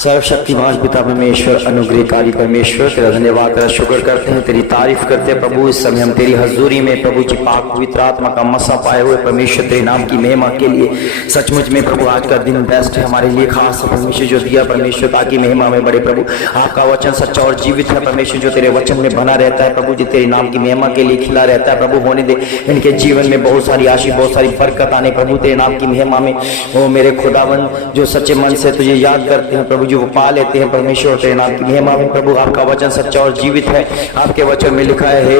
सर्वशक्तिमान पिता परमेश्वर, अनुग्रहकारी परमेश्वर, तेरा धन्यवाद, तेरा शुक्र करते हैं, तेरी तारीफ करते हैं प्रभु। इस समय हम तेरी हजूरी में प्रभु जी पाक पवित्र आत्मा का मसा पाए हुए परमेश्वर तेरे नाम की महिमा के लिए सचमुच में प्रभु आज का दिन बेस्ट है हमारे लिए, खास परमेश्वर जो दिया परमेश्वर ताकि महिमा में बड़े प्रभु। आपका वचन सच्चा और जीवित है परमेश्वर, जो तेरे वचन में बना रहता है प्रभु जी, तेरे नाम की महिमा के लिए खिला रहता है प्रभु। होने दे इनके जीवन में बहुत सारी आशीष, बहुत सारी बरकत आने प्रभु तेरे नाम की महिमा में। ओ मेरे खुदावन, जो सच्चे मन से तुझे याद करते हैं प्रभु जी, वो पा लेते हैं परमेश्वर तेरे नाम की महिमा में प्रभु। आपका वचन सच्चा और जीवित है। आपके वचन में लिखा है,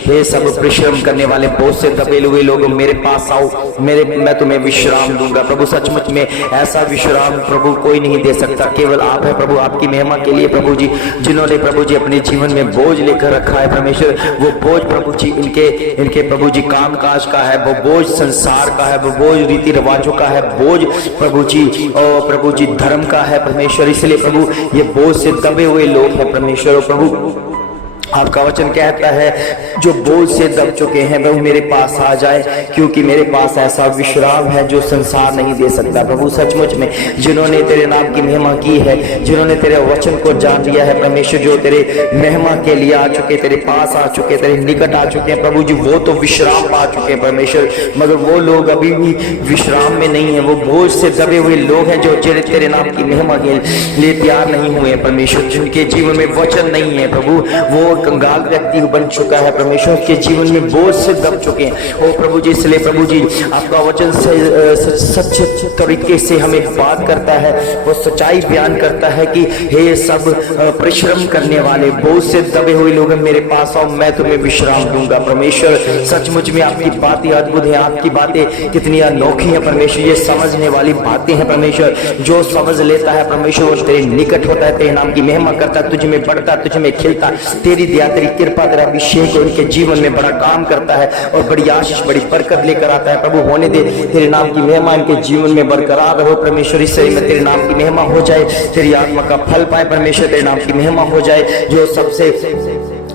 हे सब परिश्रम करने वाले बोझ से दबे हुए लोग मेरे पास आओ, मैं तुम्हें विश्राम दूंगा प्रभु। सचमुच में ऐसा विश्राम प्रभु कोई नहीं दे सकता, केवल आप है प्रभु। आपकी महिमा के लिए प्रभु जी, जिन्होंने प्रभु जी अपने जीवन में बोझ लेकर रखा है परमेश्वर, वो बोझ प्रभु जी इनके प्रभु जी काम काज का है, वो बोझ संसार का है, वो बोझ रीति रिवाजों का है, बोझ प्रभु जी और प्रभु जी धर्म का है परमेश्वर। इसलिए प्रभु ये बोझ से दबे हुए लोग हैं परमेश्वर। प्रभु आपका वचन कहता है, जो बोझ से दब चुके हैं वह मेरे पास आ जाए, क्योंकि मेरे पास ऐसा विश्राम है जो संसार नहीं दे सकता प्रभु। सचमुच में जिन्होंने तेरे नाम की महिमा की है, जिन्होंने तेरे वचन को जान लिया है परमेश्वर, जो तेरे महिमा के लिए आ चुके, तेरे पास आ चुके, तेरे निकट आ चुके हैं प्रभु जी, वो तो विश्राम पा चुके हैं परमेश्वर। मगर वो लोग अभी भी विश्राम में नहीं है, वो बोझ से दबे हुए लोग हैं जो तेरे नाम की महिमा के लिए तैयार नहीं हुए परमेश्वर, जिनके जीवन में वचन नहीं है प्रभु। वो कंगाल व्यक्ति बन चुका है परमेश्वर, के जीवन में बोझ से दब चुके हैं ओ प्रभु जी। इसलिए प्रभु जी आपका वचन से सच्चे तरीके से हमें बात करता है, वो सच्चाई बयान करता है कि हे सब परिश्रम करने वाले बोझ से दबे हुए लोग मेरे पास आओ, मैं तुम्हें विश्राम दूंगा परमेश्वर। सचमुच में आपकी बातें अद्भुत है, आपकी बातें कितनी अनोखी है परमेश्वर, ये समझने वाली बातें हैं परमेश्वर। जो समझ लेता है परमेश्वर वो तेरे निकट होता है, तेरे नाम की महिमा करता, तुझ में बढ़ता, तुझ में खिलता, तेरी दया, तेरी कृपा, तेरा अभिषेक उनके जीवन में बड़ा काम करता है और बड़ी आशीष, बड़ी बरकत लेकर आता है प्रभु। होने दे तेरे नाम की महिमा इनके जीवन में बरकरार रहो परमेश्वर। इस में तेरे नाम की महिमा हो जाए, तेरी आत्मा का फल पाए परमेश्वर, तेरे नाम की महिमा हो जाए। जो सबसे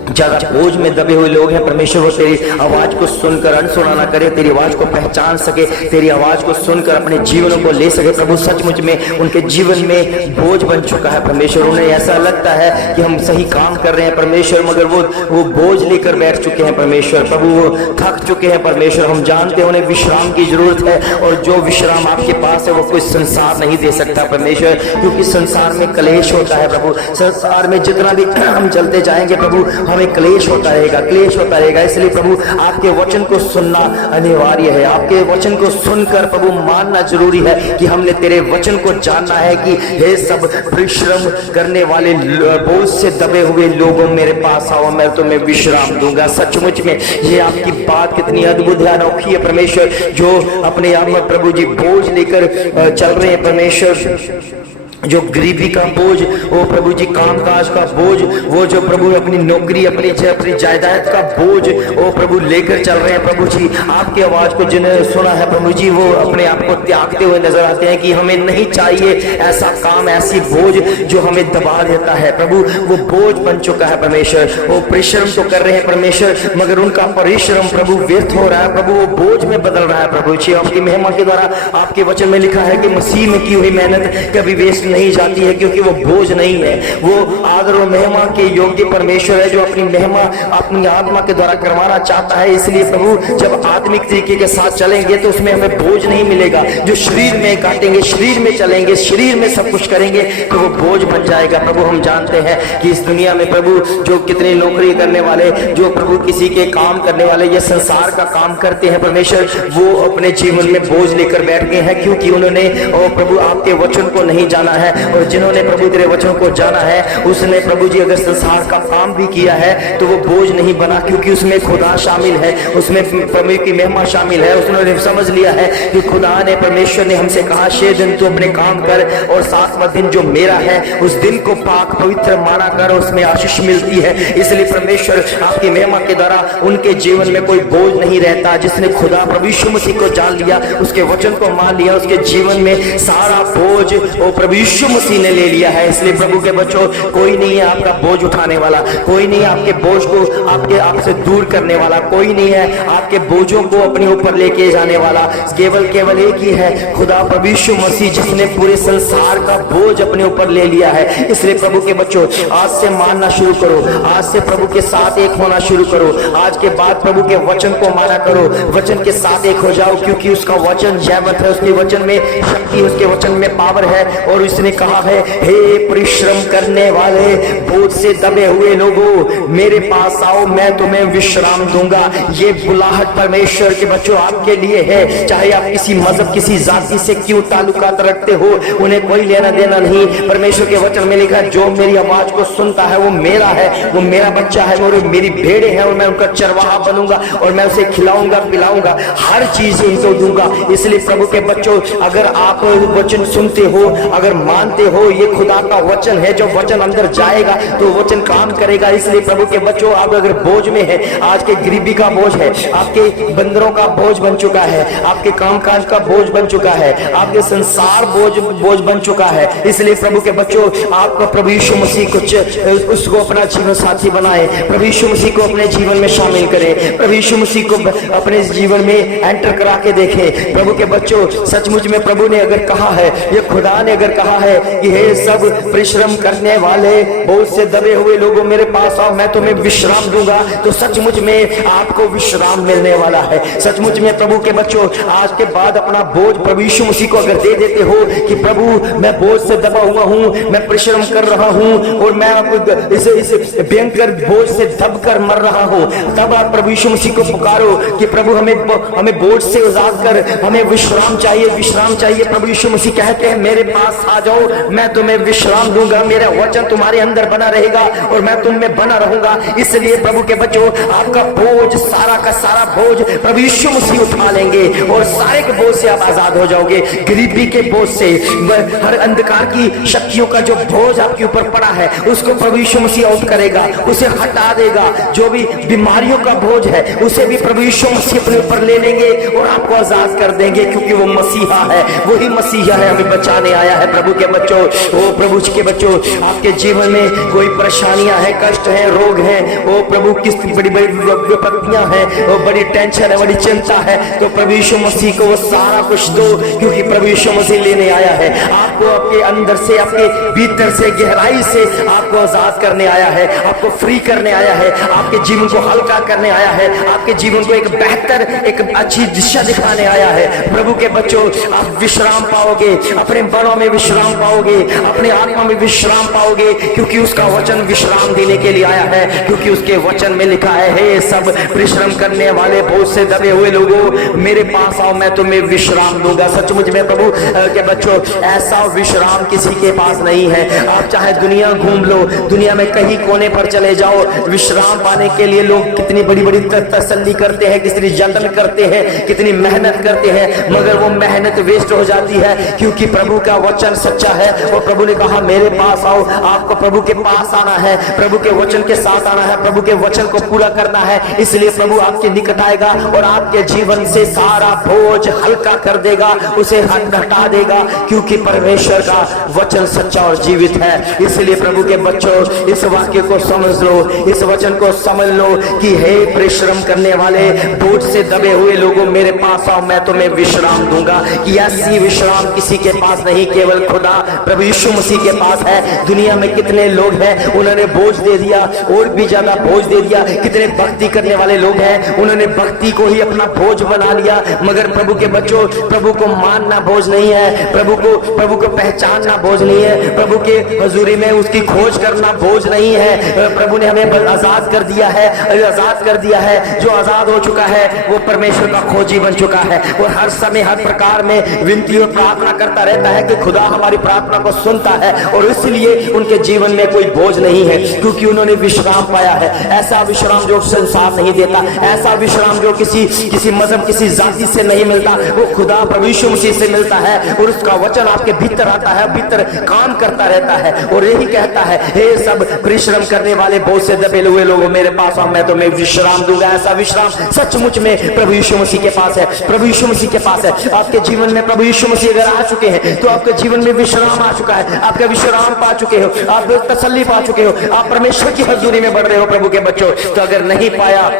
ज्यादा बोझ में दबे हुए लोग हैं परमेश्वर, वो तेरी आवाज को सुनकर अनसुना ना करे, तेरी आवाज को पहचान सके, तेरी आवाज को सुनकर अपने जीवन को ले सके प्रभु। सचमुच में उनके जीवन में बोझ बन चुका है परमेश्वर, उन्हें ऐसा लगता है कि हम सही काम कर रहे हैं परमेश्वर, मगर वो बोझ लेकर बैठ चुके हैं परमेश्वर प्रभु, वो थक चुके हैं परमेश्वर। हम जानते हैं उन्हें विश्राम की जरूरत है, और जो विश्राम आपके पास है वो कोई संसार नहीं दे सकता परमेश्वर, क्योंकि संसार में क्लेश होता है प्रभु। संसार में जितना भी हम चलते जाएंगे प्रभु, हमें क्लेश होता रहेगा, क्लेश होता रहेगा। इसलिए प्रभु आपके वचन को सुनना अनिवार्य है, आपके वचन को सुनकर प्रभु मानना जरूरी है कि हमने तेरे वचन को जानना है कि हे सब परिश्रम करने वाले बोझ से दबे हुए लोगों मेरे पास आओ, मैं तुम्हें विश्राम दूंगा। सचमुच में ये आपकी बात कितनी अद्भुत है, अनोखी है परमेश्वर। जो अपने आप में प्रभु जी बोझ लेकर चल रहे हैं परमेश्वर, जो गरीबी का बोझ, वो प्रभु जी कामकाज का बोझ, वो जो प्रभु अपनी नौकरी, अपनी जायदाद का बोझ वो प्रभु लेकर चल रहे हैं प्रभु जी। आपकी आवाज को जिन्हें सुना है प्रभु जी, वो अपने आप को त्यागते हुए नजर आते हैं कि हमें नहीं चाहिए ऐसा काम, ऐसी बोझ जो हमें दबा देता है प्रभु। वो बोझ बन चुका है परमेश्वर, वो परिश्रम तो कर रहे हैं परमेश्वर, मगर उनका परिश्रम प्रभु व्यर्थ हो रहा है प्रभु, वो बोझ में बदल रहा है प्रभु जी। आपकी महिमा के द्वारा आपके वचन में लिखा है कि मसीह में की हुई मेहनत कभी वेस्ट नहीं जाती है, क्योंकि वो बोझ नहीं है, वो आदर और महिमा के योग्य परमेश्वर है, जो अपनी महिमा अपनी आत्मा के द्वारा करवाना चाहता है। इसलिए प्रभु जब आत्मिक तरीके के साथ चलेंगे तो उसमें हमें बोझ नहीं मिलेगा। जो शरीर में काटेंगे, शरीर में चलेंगे, शरीर में सब कुछ करेंगे तो वो बोझ बन जाएगा प्रभु। हम जानते हैं कि इस दुनिया में प्रभु जो कितने नौकरी करने वाले, जो प्रभु किसी के काम करने वाले, ये संसार का काम करते हैं परमेश्वर, वो अपने जीवन में बोझ लेकर बैठ गए हैं, क्योंकि उन्होंने और प्रभु आपके वचन को नहीं जाना है। और जिन्होंने प्रभु तेरे वचन को जाना है, उसने प्रभु जी अगर संसार का काम भी किया है तो वो बोझ नहीं बना, क्योंकि उसमें खुदा शामिल है, उसमें प्रभु की महिमा शामिल है। उसने समझ लिया है कि खुदा ने, परमेश्वर ने हमसे कहा 6 दिन तू अपने काम कर और 7वां दिन जो मेरा है उस दिन को पाक पवित्र माना कर, उसमें आशीष मिलती है। इसलिए परमेश्वर आपकी महिमा के द्वारा उनके जीवन में कोई बोझ नहीं रहता। जिसने खुदा प्रभु यीशु मसीह को जान लिया, उसके वचन को मान लिया, उसके जीवन में सारा बोझ वो प्रभु यीशु मसीह ने ले लिया है। इसलिए प्रभु के बच्चों, कोई नहीं है आपका बोझ उठाने वाला, कोई नहीं है आपके बोझ को आपसे दूर करने वाला कोई नहीं है, आपके बोझों को अपने ऊपर लेके जाने वाला केवल एक ही है, खुदा प्रभु यीशु मसीह, जिसने पूरे संसार का बोझ अपने ऊपर ले लिया है। इसलिए प्रभु के बच्चों, आज से मानना शुरू करो, आज से प्रभु के साथ एक होना शुरू करो, आज के बाद प्रभु के वचन को माना करो, वचन के साथ एक हो जाओ, क्योंकि उसका वचन जयवंत है, उसके वचन में शक्ति, उसके वचन में पावर है। और उसने कहा है, हे परिश्रम करने वाले बोझ से दबे हुए लोगों, मेरे पास आओ, मैं तुम्हें विश्राम दूंगा। ये बुलाहट परमेश्वर के बच्चों आपके लिए है। चाहे आप किसी मजहब, किसी जाति से क्यों ताल्लुकात रखते हो, उन्हें कोई लेना देना नहीं। परमेश्वर के वचन में लिखा है, जो मेरी आवाज को सुनता है वो मेरा है, वो मेरा बच्चा है, और मेरी भेड़े हैं, और मैं उनका चरवाहा बनूंगा, और मैं उसे खिलाऊंगा पिलाऊंगा, हर चीज उनको दूंगा। इसलिए प्रभु के बच्चों, अगर आप वचन सुनते हो, अगर मानते हो, ये खुदा का वचन है, जो वचन अंदर जाएगा तो वचन काम करेगा। इसलिए प्रभु के बच्चों, आप अगर बोझ में है, आज के गरीबी का बोझ है, आपके बंदरों का बोझ बन चुका है, आपके कामकाज का बोझ बन चुका है, आपके संसार बोझ बन चुका है। इसलिए प्रभु के बच्चों, आपका प्रभु यीशु मसीह को उसको अपना जीवन साथी बनाए, प्रभु यीशु मसीह को अपने जीवन में शामिल करें, प्रभु यीशु मसीह को अपने जीवन में एंटर करा के देखें। प्रभु के बच्चों, सचमुच में प्रभु ने अगर कहा है, ये खुदा ने अगर कहा है कि हे सब परिश्रम करने वाले बोझ से दबे हुए लोगों, मेरे पास आओ, मैं तुम्हें विश्राम दूंगा, तो सचमुच में आपको विश्राम मिलने वाला है। सचमुच में प्रभु के बच्चों, आज के बाद अपना बोझ प्रभु यीशु मसीह को अगर दे देते हो कि प्रभु मैं बोझ से दबा हुआ हूं, मैं परिश्रम कर रहा हूं, और मैं इस भयंकर बोझ से दबकर मर रहा हूं, तब आप प्रभु यीशु मसीह को पुकारो कि प्रभु हमें बोझ से आजाद कर, हमें विश्राम चाहिए, विश्राम चाहिए। प्रभु यीशु मसीह कहते हैं, मेरे पास आ जाओ, मैं तुम्हें विश्राम दूंगा, मेरा वचन तुम्हारे अंदर बना रहेगा और मैं तुम में बना रहूंगा। इसलिए प्रभु के बच्चों, आपका बोझ, सारा का सारा बोझ प्रभु यीशु मसीह उठा लेंगे, और सारे के बोझ से आप आजाद हो जाओगे। गरीबी के बोझ से, हर अंधकार की शक्तियों का जो बोझ आपके ऊपर पड़ा है, उसको प्रभु यीशु मसीह आउट करेगा, उसे हटा देगा। जो भी बीमारियों का बोझ है, उसे भी प्रभु यीशु मसीह अपने ऊपर ले लेंगे और आपको आजाद कर देंगे, क्योंकि वो मसीहा है, वही मसीहा है, हमें बचाने आया है। प्रभु के बच्चों, वो प्रभु के बच्चों, आपके जीवन में कोई परेशानियां हैं, कष्ट है, रोग है, वो प्रभु किस बड़ी बड़ी विपत्तियां हैं, वो बड़ी टेंशन है, बड़ी चिंता है, तो प्रभु यीशु मसीह को वो सारा कुछ दो, क्योंकि प्रभु यीशु मसीह लेने आया है आपको, आपके अंदर से, आपके भीतर से, गहराई से आपको आजाद करने आया है, आपको फ्री करने आया है, आपके जीवन को हल्का करने आया है, आपके जीवन को एक बेहतर, एक अच्छी दिशा दिखाने आया है। प्रभु के बच्चों, आप विश्राम पाओगे, अपने बड़ों में विश्राम पाओगे, अपने आत्मा में विश्राम पाओगे, क्योंकि उसका वचन विश्राम देने के लिए आया है। क्योंकि उसके वचन में लिखा है, हे सब परिश्रम करने वाले बोझ से दबे हुए लोगों, मेरे पास आओ, मैं तुम्हें विश्राम दूंगा। सचमुच में प्रभु के बच्चों, ऐसा विश्राम किसी के पास नहीं है। आप चाहे दुनिया घूम लो, दुनिया में कहीं कोने पर चले जाओ, विश्राम पाने के लिए लोग कितनी बड़ी बड़ी तसल्ली करते हैं, कितनी यत्न करते हैं, कितनी मेहनत करते हैं, मगर वो मेहनत वेस्ट हो जाती है, क्योंकि प्रभु का वचन सच्चा है। और प्रभु ने कहा, मेरे पास आओ, आपको प्रभु के पास आना है, प्रभु के वचन के साथ आना है, प्रभु के वचन को पूरा करना है। इसलिए प्रभु आपके निकट आएगा और आपके जीवन से सारा बोझ हल्का कर देगा, उसे हटा देगा, क्योंकि परमेश्वर का वचन सच्चा और जीवित है। इसलिए प्रभु के बच्चों, इस वाक्य को समझ लो, इस वचन को समझ लो कि हे परिश्रम करने वाले बोझ से दबे हुए लोगों, मेरे पास आओ, मैं तुम्हें विश्राम दूंगा। कि ऐसी विश्राम किसी के पास नहीं, केवल खुदा प्रभु यीशु मसीह के पास है। दुनिया में कितने लोग हैं, उन्होंने बोझ दे दिया, और भी ज्यादा बोझ दे दिया। कितने भक्ति करने वाले लोग हैं, उन्होंने भक्ति को ही अपना बोझ बना लिया। मगर प्रभु के बच्चों, प्रभु को मानना बोझ नहीं है, प्रभु को पहचानना बोझ नहीं है, प्रभु के हजूरी में उसकी खोज करना बोझ नहीं है। प्रभु ने हमें आजाद कर दिया है, आजाद कर दिया है। जो आजाद हो चुका है वो परमेश्वर का खोजी बन चुका है, और हर समय हर प्रकार में विनती और प्रार्थना करता रहता है कि खुदा हमारी प्रार्थना को सुनता है। और इसलिए उनके जीवन में कोई बोझ नहीं है, क्योंकि उन्होंने विश्राम पाया है। ऐसा विश्राम जो संसार नहीं देता, ऐसा विश्राम जो किसी मजहब, किसी जाति से नहीं मिलता, वो खुदा प्रभु यीशु मसीह से मिलता है। और उसका वचन आपके भीतर आता है, भीतर काम करता रहता है, और यही कहता है, हे सब परिश्रम करने वाले बोझ से दबे हुए लोगों, मेरे पास आओ, मैं तुम्हें विश्राम दूंगा। ऐसा विश्राम सचमुच में प्रभु यीशु मसीह के पास है, प्रभु यीशु मसीह के पास है। आपके जीवन में प्रभु यीशु मसीह अगर आ चुके हैं, तो आपके जीवन में विश्राम आ चुका है, आपका विश्राम पा चुके हो, आप तसल्ली पा चुके हो, आप परमेश्वर की हजूरी में बढ़ रहे हो प्रभु के बच्चों, तो अगर नहीं पाया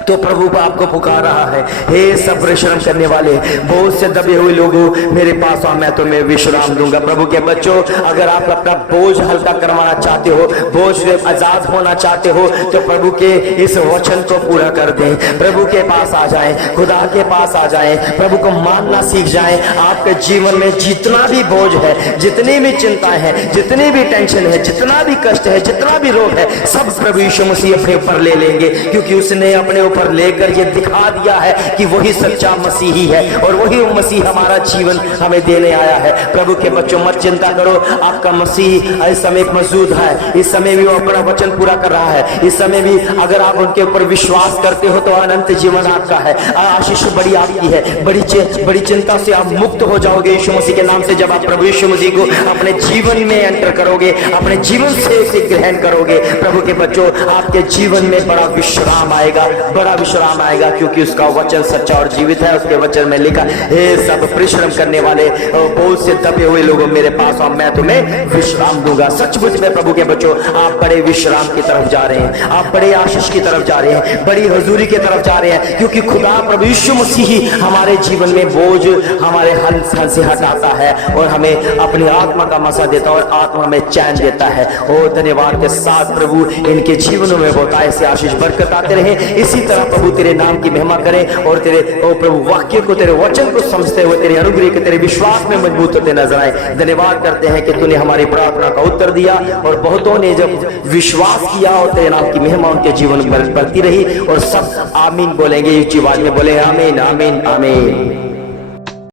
तो प्रभु आपको पुकार रहा है, हे सब परिश्रम करने वाले, बोझ से दबे हुए लोगों, मेरे पास आओ, मैं तुम्हें विश्राम दूंगा। प्रभु के बच्चों, अगर आप अपना बोझ हल्का करवाना चाहते हो, बोझ से आजाद होना चाहते हो, तो प्रभु के इस वचन को पूरा कर दें। प्रभु के पास आ जाएं, खुदा के पास आ जाएं, प्रभु को मानना सीख जाएं। आपके जीवन में जितना भी बोझ है, जितनी भी चिंताएं हैं, जितनी भी टेंशन है, जितना भी कष्ट है, जितना भी रोग है, सब प्रभु यीशु मसीह अपने ऊपर ले लेंगे, क्योंकि उसने अपने ऊपर लेकर ये दिखा दिया है कि वही सच्चा मसीही है और वही मसीह हमारा जीवन हमें देने आया है। प्रभु के बच्चों, मत चिंता करो, आपका मसीह इस समय मौजूद है। इस समय भी वो अपना वचन पूरा कर रहा है। इस समय भी अगर आप उनके ऊपर विश्वास करते हो तो अनंत जीवन आपका है, आशीष बड़ी आपकी है। बड़ी चिंता से आप मुक्त हो जाओगे यीशु मसीह के नाम से। जब आप प्रभु यीशु मसीह को अपने जीवन में एंटर करोगे, अपने जीवन से इसे ग्रहण करोगे, प्रभु के बच्चों, आपके जीवन में बड़ा विश्राम आएगा, बड़ा विश्राम आएगा, क्योंकि उसका वचन सच्चा और जीवित है। उसके वचन में लिखा, हे सब परिश्रम करने वाले, बोझ से दबे हुए लोगों, मेरे पास आओ, मैं तुम्हें विश्राम दूंगा। सचमुच में प्रभु के बच्चों, आप बड़े विश्राम की तरफ जा रहे हैं, आप बड़े आशीष की तरफ जा रहे हैं, बड़ी हजूरी की तरफ जा रहे हैं, क्योंकि खुदा प्रभु यीशु मसीह हमारे जीवन में बोझ हमारे हल से हटाता है और हमें अपनी आत्मा का मसा देता है और आत्मा में चैन देता है। ओ धन्यवाद के साथ प्रभु इनके जीवनों में बहुत ऐसे आशीष बरकत आते रहे। इसी तरह प्रभु तेरे नाम की महिमा करें और तेरे ओ प्रभु वाक्य को, तेरे वचन को समझते हुए, तेरे अनुग्रह के, तेरे विश्वास में मजबूत होते नजर आए। धन्यवाद करते हैं कि तूने हमारी प्रार्थना का उत्तर दिया और बहुतों ने जब विश्वास किया और तेरे नाम की महिमा उनके जीवन में बढ़ती रही। और सब आमीन बोलेंगे, ऊंची आवाज में बोले आमीन, आमीन, आमीन।